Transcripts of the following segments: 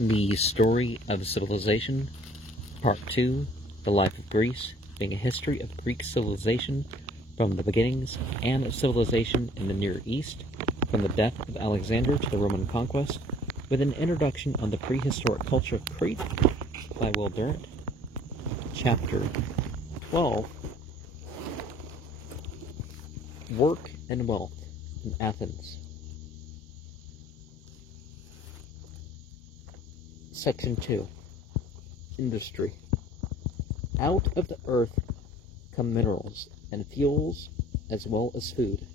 The Story of Civilization, Part 2, The Life of Greece, being a history of Greek civilization from the beginnings and of civilization in the Near East, from the death of Alexander to the Roman conquest, with an introduction on the prehistoric culture of Crete by Will Durant. Chapter 12, Work and Wealth in Athens. Section 2. Industry. Out of the earth come minerals and fuels as well as food.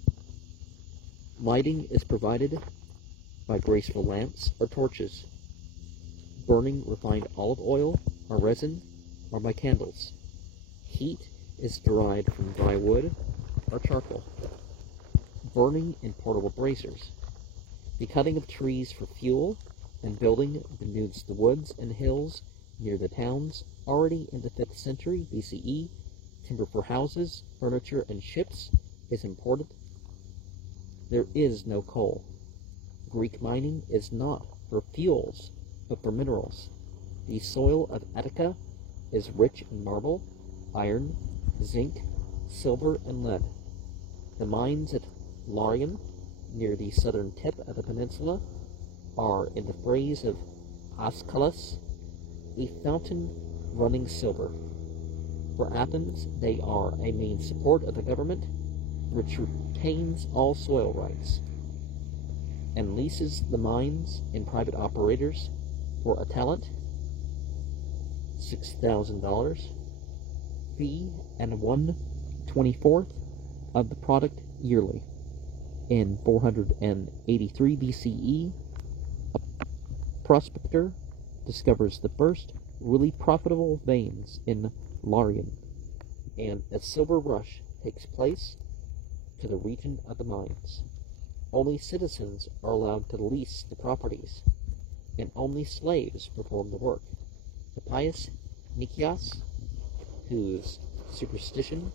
Lighting is provided by graceful lamps or torches, burning refined olive oil or resin, or by candles. Heat is derived from dry wood or charcoal, burning in portable braziers. The cutting of trees for fuel and building beneath the woods and hills near the towns. Already in the 5th century BCE, timber for houses, furniture, and ships is imported. There is no coal. Greek mining is not for fuels, but for minerals. The soil of Attica is rich in marble, iron, zinc, silver, and lead. The mines at Laurium, near the southern tip of the peninsula, are, in the phrase of Aeschylus, a fountain running silver. For Athens, they are a main support of the government, which retains all soil rights, and leases the mines in private operators for a talent, $6,000, fee, and 1/24 of the product yearly. In 483 BCE, a prospector discovers the first really profitable veins in Laurium, and a silver rush takes place to the region of the mines. Only citizens are allowed to lease the properties, and only slaves perform the work. The pious Nicias, whose superstition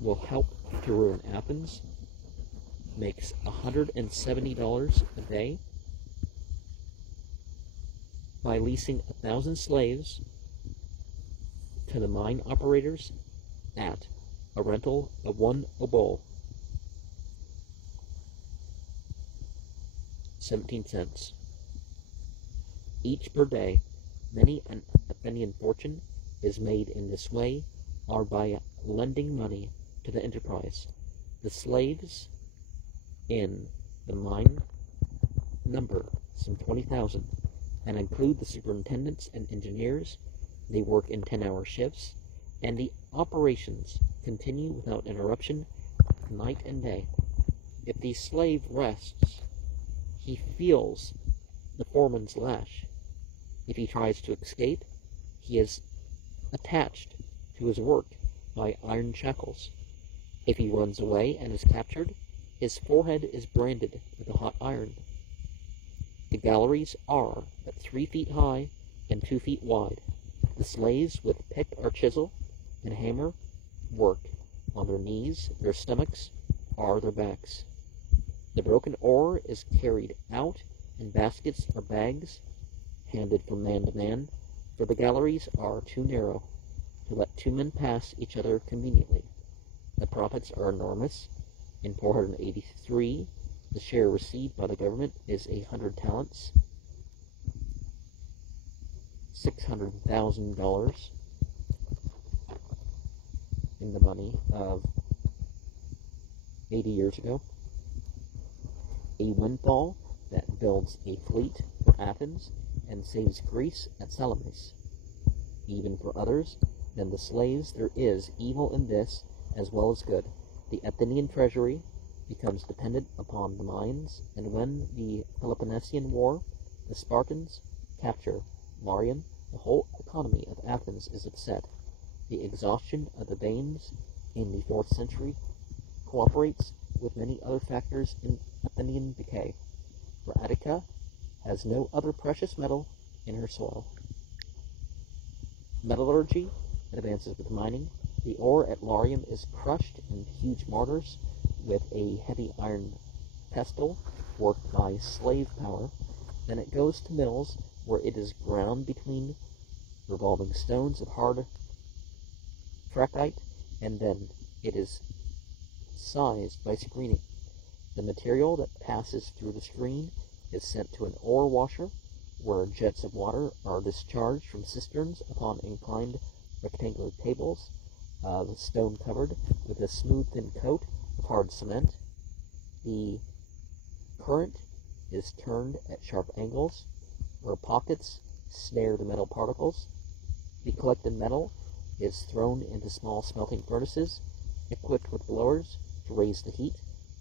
will help to ruin Athens, makes $170 a day by leasing 1,000 slaves to the mine operators at a rental of 1 obol, 17 cents, each per day. Many an Athenian fortune is made in this way, or by lending money to the enterprise. The slaves in the mine number some 20,000 and include the superintendents and engineers. They work in 10-hour shifts, and the operations continue without interruption night and day. If the slave rests, he feels the foreman's lash. If he tries to escape, he is attached to his work by iron shackles. If he runs away and is captured, his forehead is branded with a hot iron. The galleries are but 3 feet high and 2 feet wide. The slaves with pick or chisel and hammer work on their knees, their stomachs, or their backs. The broken ore is carried out in baskets or bags, handed from man to man, for the galleries are too narrow to let 2 men pass each other conveniently. The profits are enormous. In 483, the share received by the government is 100 talents, $600,000 in the money of 80 years ago. A windfall that builds a fleet for Athens and saves Greece at Salamis. Even for others than the slaves, there is evil in this as well as good. The Athenian treasury becomes dependent upon the mines, and when the Peloponnesian War, the Spartans capture Laurium, the whole economy of Athens is upset. The exhaustion of the veins in the 4th century cooperates with many other factors in Athenian decay, for Attica has no other precious metal in her soil. Metallurgy advances with mining. The ore at Laurium is crushed in huge mortars with a heavy iron pestle worked by slave power. Then it goes to mills where it is ground between revolving stones of hard trachyte, and then it is sized by screening. The material that passes through the screen is sent to an ore washer, where jets of water are discharged from cisterns upon inclined rectangular tables of stone covered with a smooth thin coat of hard cement. The current is turned at sharp angles, where pockets snare the metal particles. The collected metal is thrown into small smelting furnaces, equipped with blowers to raise the heat.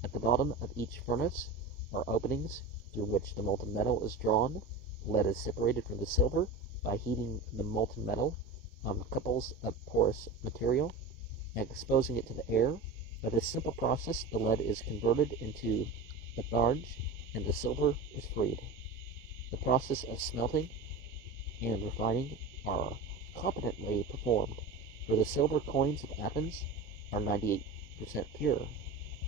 At the bottom of each furnace are openings through which the molten metal is drawn. Lead is separated from the silver by heating the molten metal on couples of porous material and exposing it to the air. By this simple process, the lead is converted into litharge and the silver is freed. The process of smelting and refining are competently performed, for the silver coins of Athens are 98% pure.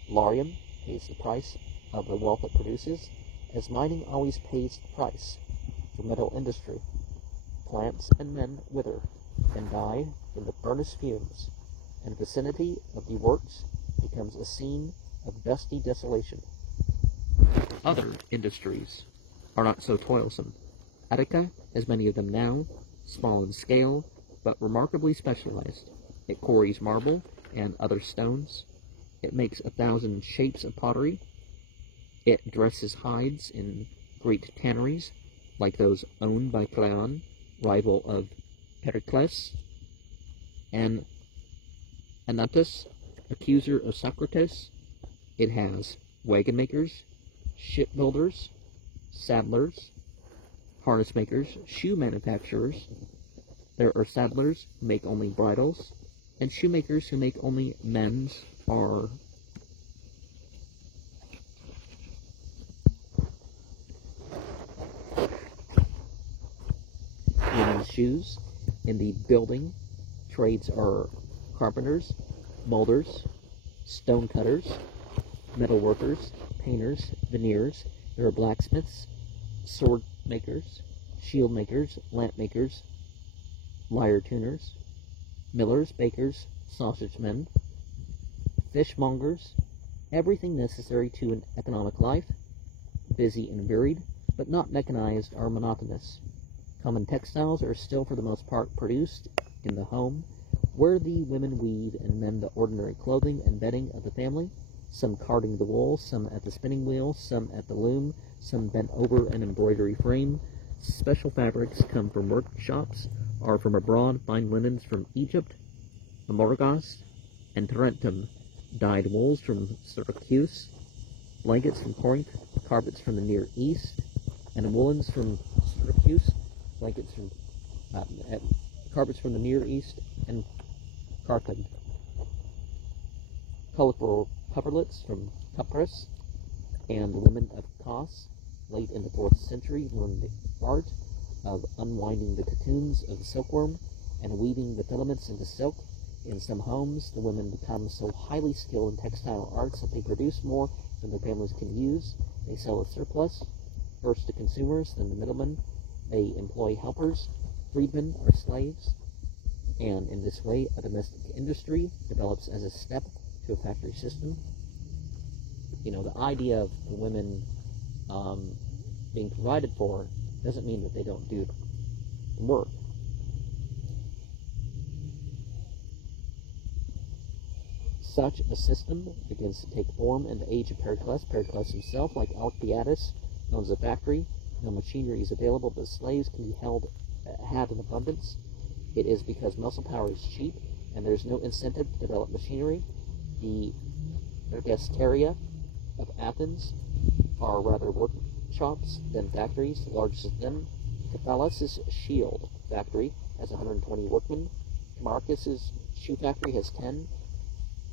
Laurium pays the price of the wealth it produces, as mining always pays the price for metal industry. Plants and men wither and die from the furnace fumes, and the vicinity of the works becomes a scene of dusty desolation. Other industries are not so toilsome. Attica has many of them now, small in scale, but remarkably specialized. It quarries marble and other stones. It makes 1,000 shapes of pottery. It dresses hides in great tanneries, like those owned by Cleon, rival of Pericles, and Anatus, accuser of Socrates. It has wagon makers, shipbuilders, saddlers, harness makers, shoe manufacturers. There are saddlers who make only bridles, and shoemakers who make only men's or women's shoes. In the building trades are carpenters, molders, stone cutters, metal workers, painters, veneers. There are blacksmiths, sword makers, shield makers, lamp makers, lyre tuners, millers, bakers, sausage men, fishmongers, everything necessary to an economic life, busy and varied, but not mechanized or monotonous. Common textiles are still for the most part produced in the home, where the women weave and mend the ordinary clothing and bedding of the family, some carding the wool, some at the spinning wheel, some at the loom, some bent over an embroidery frame. Special fabrics come from workshops or from abroad, fine linens from Egypt, Amorgos, and Tarentum, dyed wools from Syracuse, blankets from Corinth, carpets from the Near East, and woolens from Syracuse, blankets from carpets from the Near East and Carthage, colorful coverlets from Cyprus, and the women of Kos, late in the 4th century, learned the art of unwinding the cocoons of the silkworm and weaving the filaments into silk. In some homes, the women become so highly skilled in textile arts that they produce more than their families can use. They sell a surplus, first to consumers, then to middlemen. They employ helpers, freedmen, or slaves, and in this way, a domestic industry develops as a step to a factory system. You know, the idea of the women being provided for doesn't mean that they don't do the work. Such a system begins to take form in the age of Pericles. Pericles himself, like Alcibiades, owns a factory. No machinery is available, but slaves can be had in abundance. It is because muscle power is cheap and there's no incentive to develop machinery. The ergasteria of Athens are rather workshops than factories. The largest of them, Cephalus' shield factory, has 120 workmen. Marcus's shoe factory has 10.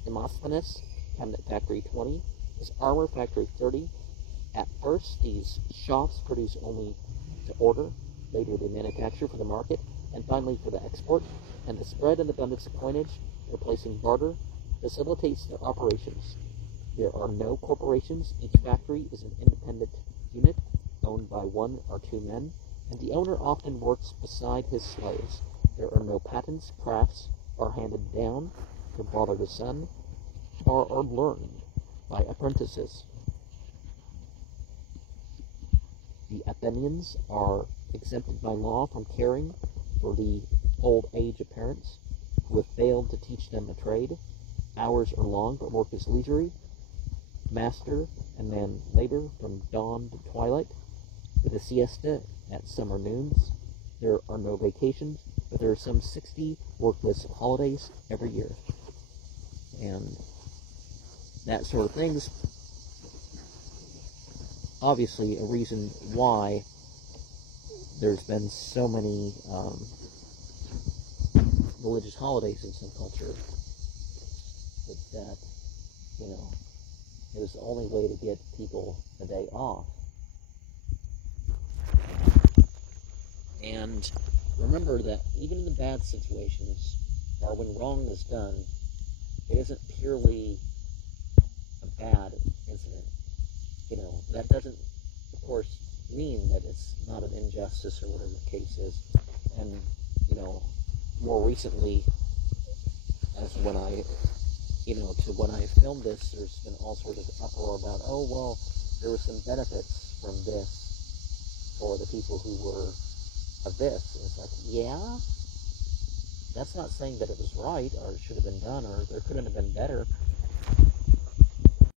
Demosthenes cabinet factory 20. His armor factory 30. At first, these shops produce only to order. Later, they manufacture for the market, and finally for the export. And the spread and abundance of coinage, replacing barter, facilitates their operations. There are no corporations. Each factory is an independent unit owned by one or two men, and the owner often works beside his slaves. There are no patents, crafts are handed down from father to son, or are learned by apprentices. The Athenians are exempted by law from caring for the old age of parents who have failed to teach them a trade. Hours are long, but work is leisurely. Master and man labor from dawn to twilight, with a siesta at summer noons. There are no vacations, but there are some 60 workless holidays every year. And that sort of thing's obviously a reason why there's been so many religious holidays in some culture. That, you know, it was the only way to get people a day off. And remember that even in the bad situations, or when wrong is done, it isn't purely a bad incident. You know, that doesn't, of course, mean that it's not an injustice or whatever the case is. And, you know, more recently, as when I filmed this, there's been all sorts of uproar about, oh, well, there were some benefits from this for the people who were of this. And it's like, yeah, that's not saying that it was right, or it should have been done, or there couldn't have been better.